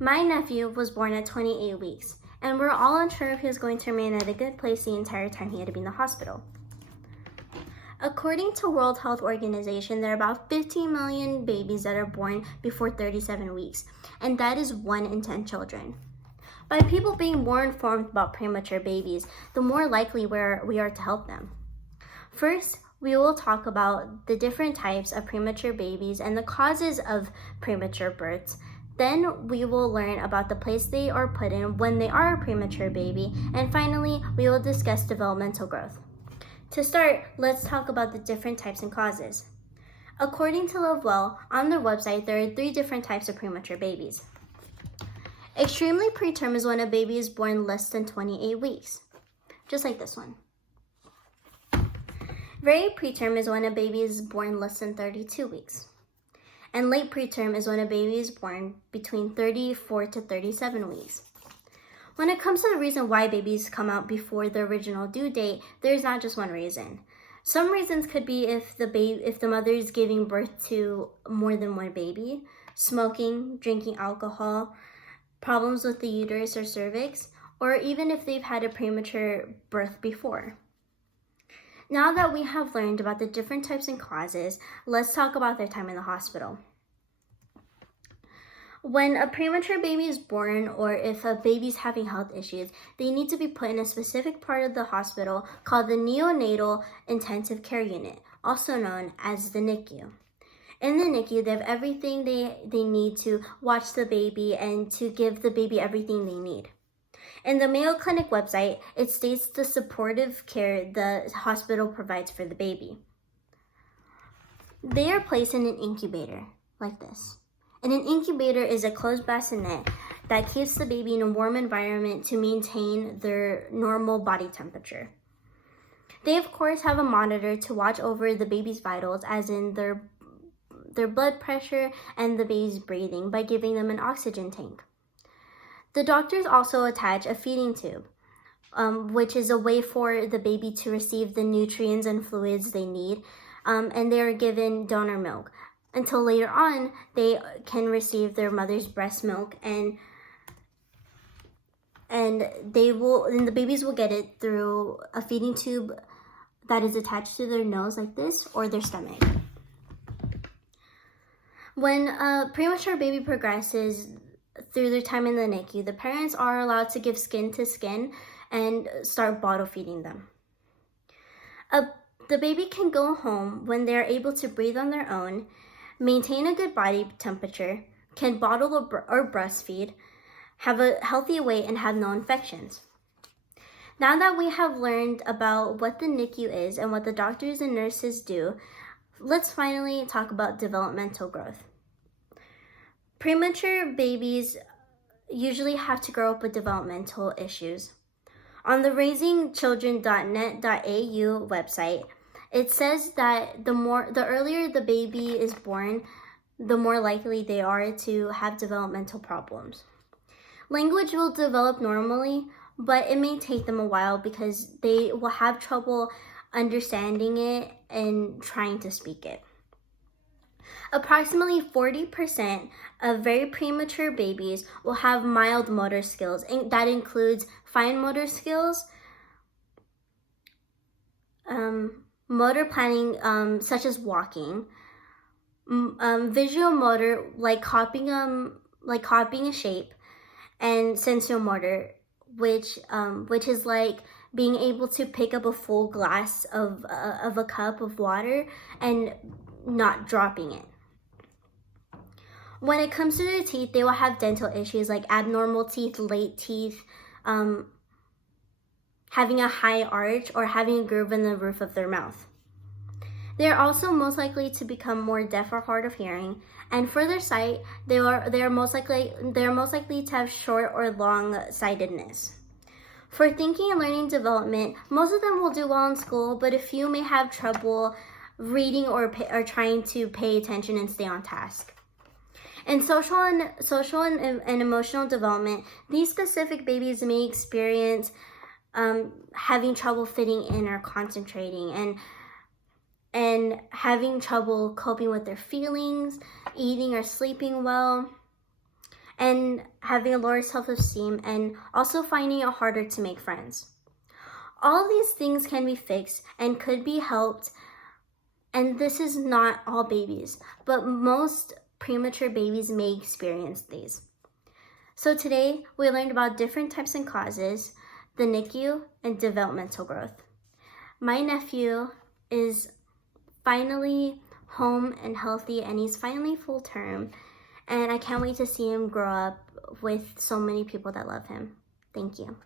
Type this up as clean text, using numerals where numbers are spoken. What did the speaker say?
My nephew was born at 28 weeks, and we're all unsure if he was going to remain at a good place the entire time he had to be in the hospital. According to World Health Organization, there are about 15 million babies that are born before 37 weeks, and that is 1 in 10 children. By people being more informed about premature babies, the more likely we are to help them. First, we will talk about the different types of premature babies and the causes of premature births. Then we will learn about the place they are put in when they are a premature baby, and finally, we will discuss developmental growth. To start, let's talk about the different types and causes. According to Lovewell, on their website, there are 3 different types of premature babies. Extremely preterm is when a baby is born less than 28 weeks, just like this one. Very preterm is when a baby is born less than 32 weeks. And late preterm is when a baby is born between 34 to 37 weeks. When it comes to the reason why babies come out before the original due date, there's not just one reason. Some reasons could be if the mother is giving birth to more than one baby, smoking, drinking alcohol, problems with the uterus or cervix, or even if they've had a premature birth before. Now that we have learned about the different types and causes, let's talk about their time in the hospital. When a premature baby is born, or if a baby's having health issues, they need to be put in a specific part of the hospital called the Neonatal Intensive Care Unit, also known as the NICU. In the NICU, they have everything they need to watch the baby and to give the baby everything they need. In the Mayo Clinic website, it states the supportive care the hospital provides for the baby. They are placed in an incubator, like this. And an incubator is a closed bassinet that keeps the baby in a warm environment to maintain their normal body temperature. They, of course, have a monitor to watch over the baby's vitals, as in their blood pressure and the baby's breathing, by giving them an oxygen tank. The doctors also attach a feeding tube, which is a way for the baby to receive the nutrients and fluids they need, and they are given donor milk. Until later on, they can receive their mother's breast milk, and the babies will get it through a feeding tube that is attached to their nose like this, or their stomach. When a premature baby progresses through their time in the NICU, the parents are allowed to give skin to skin and start bottle feeding them. The baby can go home when they are able to breathe on their own, maintain a good body temperature, can bottle or breastfeed, have a healthy weight, and have no infections. Now that we have learned about what the NICU is and what the doctors and nurses do, let's finally talk about developmental growth. Premature babies usually have to grow up with developmental issues. On the raisingchildren.net.au website, it says that the earlier the baby is born, the more likely they are to have developmental problems. Language will develop normally, but it may take them a while because they will have trouble understanding it and trying to speak it. Approximately 40% of very premature babies will have mild motor skills, and that includes fine motor skills, motor planning, such as walking, visual motor, like copying a shape, and sensomotor, which is like being able to pick up a full glass of a cup of water and not dropping it. When it comes to their teeth, they will have dental issues like abnormal teeth, late teeth, having a high arch, or having a groove in the roof of their mouth. They are also most likely to become more deaf or hard of hearing, and for their sight, they are most likely to have short or long-sightedness. For thinking and learning development, most of them will do well in school, but a few may have trouble reading or trying to pay attention and stay on task. In social and emotional development, these specific babies may experience having trouble fitting in or concentrating, and having trouble coping with their feelings, eating or sleeping well, and having a lower self-esteem, and also finding it harder to make friends. All of these things can be fixed and could be helped, and this is not all babies, but most premature babies may experience these. So today, we learned about different types and causes, the NICU, and developmental growth. My nephew is finally home and healthy, and he's finally full term, and I can't wait to see him grow up with so many people that love him. Thank you.